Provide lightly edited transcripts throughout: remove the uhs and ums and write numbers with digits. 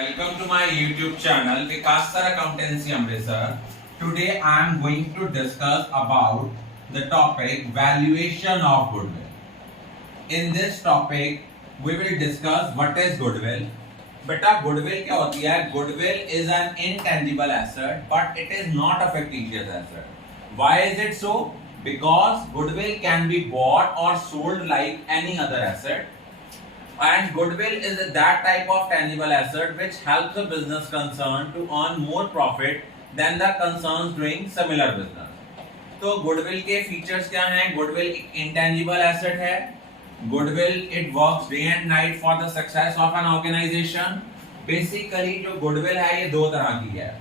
Welcome to my YouTube channel Vikas Sir Accountancy Amritsar. Today I am going to discuss about the topic valuation of goodwill. In this topic we will discuss what is goodwill. बेटा goodwill क्या होती है? Goodwill is an intangible asset but it is not a fictitious asset. Why is it so? Because goodwill can be bought or sold like any other asset. And goodwill is that type of tangible asset which helps a business concern to earn more profit than the concerns doing similar business. तो goodwill के features क्या हैं? Goodwill एक intangible asset है. Goodwill it works day and night for the success of an organization. Basically जो goodwill है ये दो तरह की है.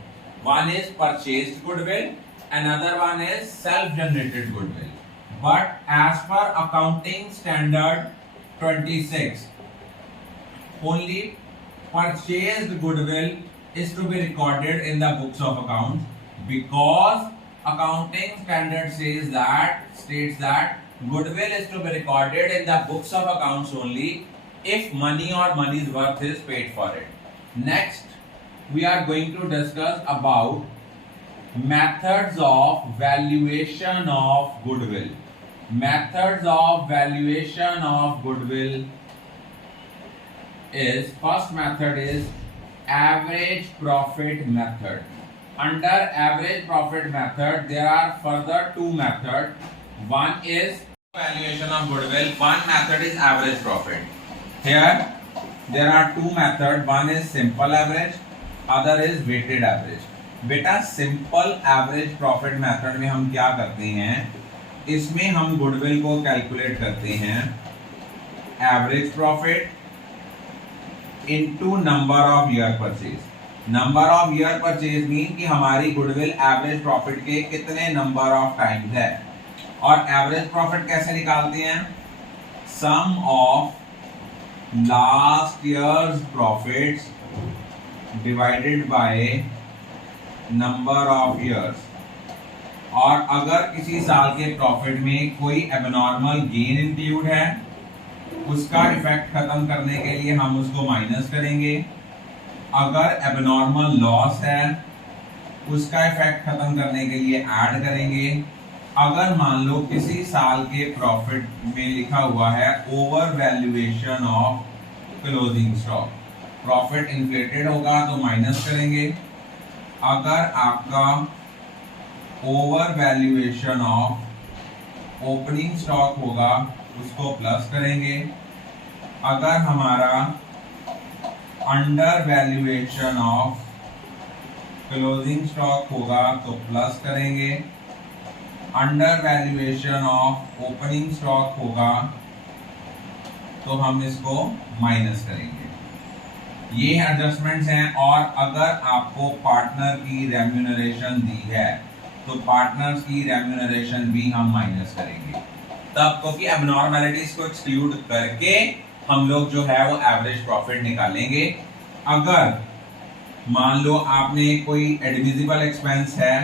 One is purchased goodwill, another one is self-generated goodwill. But as per accounting standard 26. Only purchased goodwill is to be recorded in the books of accounts because accounting standard states that goodwill is to be recorded in the books of accounts only if money or money's worth is paid for it. Next, we are going to discuss about methods of valuation of goodwill. Methods of valuation of goodwill is first method is average profit method. Under average profit method there are further two methods. One is valuation of goodwill, one method is average profit. Here there are two methods, one is simple average, other is weighted average. बेटा simple average profit method में हम क्या करते हैं, इसमें हम goodwill को calculate करते हैं average profit into number of year purchase. Number of year purchase mean कि हमारी गुडविल एवरेज प्रॉफिट के कितने नंबर ऑफ टाइम्स है. और एवरेज प्रॉफिट कैसे निकालते हैं? Sum of last years profits divided by number of years. और अगर किसी साल के प्रॉफिट में कोई एबनॉर्मल गेन इंक्लूड है उसका इफेक्ट खत्म करने के लिए हम उसको माइनस करेंगे. अगर एबनॉर्मल लॉस है उसका इफेक्ट खत्म करने के लिए ऐड करेंगे. अगर मान लो किसी साल के प्रॉफिट में लिखा हुआ है over valuation of closing stock, profit inflated होगा तो माइनस करेंगे. अगर आपका over valuation of opening stock होगा उसको प्लस करेंगे. अगर हमारा under valuation of closing stock होगा तो प्लस करेंगे. Under valuation of opening stock होगा तो हम इसको माइनस करेंगे. ये एडजस्टमेंट्स हैं. और अगर आपको पार्टनर की रेम्यूनरेशन दी है तो पार्टनर्स की रेम्यूनरेशन भी हम माइनस करेंगे. तब क्योंकि एबनॉर्मैलिटीज को एक्सक्लूड करके हम लोग जो है वो एवरेज प्रॉफिट निकालेंगे. अगर मान लो आपने कोई एडमिसिबल एक्सपेंस है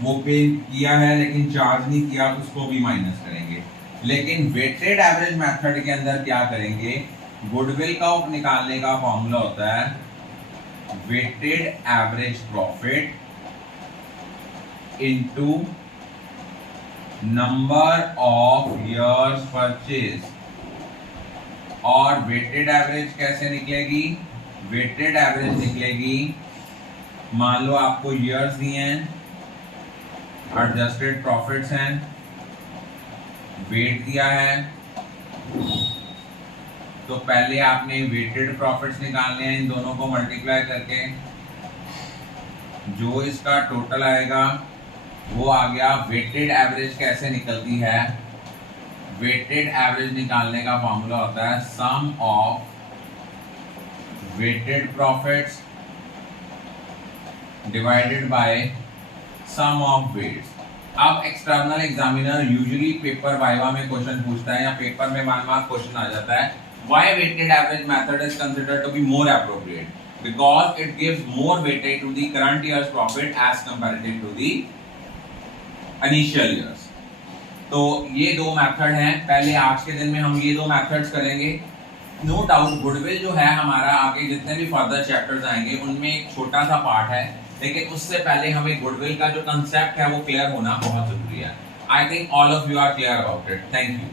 वो पे किया है लेकिन चार्ज नहीं किया उसको भी माइनस करेंगे. लेकिन वेटेड एवरेज मेथड के अंदर क्या करेंगे, गुडविल का निकालने का फॉर्मूला होता है weighted average profit into number of years purchase. और वेटेड एवरेज कैसे निकलेगी? वेटेड एवरेज निकलेगी, मान लो आपको ईयर्स दिए हैं, एडजस्टेड प्रॉफिट्स हैं, वेट दिया है, तो पहले आपने वेटेड प्रॉफिट्स निकालने हैं इन दोनों को मल्टीप्लाई करके. जो इसका टोटल आएगा वो आ गया. वेटेड एवरेज कैसे निकलती है? वेटेड एवरेज निकालने का फॉर्मूला होता है sum of weighted profits divided by sum of weights. अब external examiner usually paper viva में क्वेश्चन पूछता है या पेपर में वन मार्क क्वेश्चन आ जाता है, why weighted average method is considered to be more appropriate, because it gives more weightage to the current years profit as comparative to the initial years. तो ये दो मेथड हैं. पहले आज के दिन में हम ये दो मेथड्स करेंगे. नो डाउट गुडविल जो है हमारा आगे जितने भी फर्दर चैप्टर्स आएंगे उनमें एक छोटा सा पार्ट है, लेकिन उससे पहले हमें गुडविल का जो कंसेप्ट है वो क्लियर होना बहुत जरूरी है। I think all of you are clear about it. Thank you.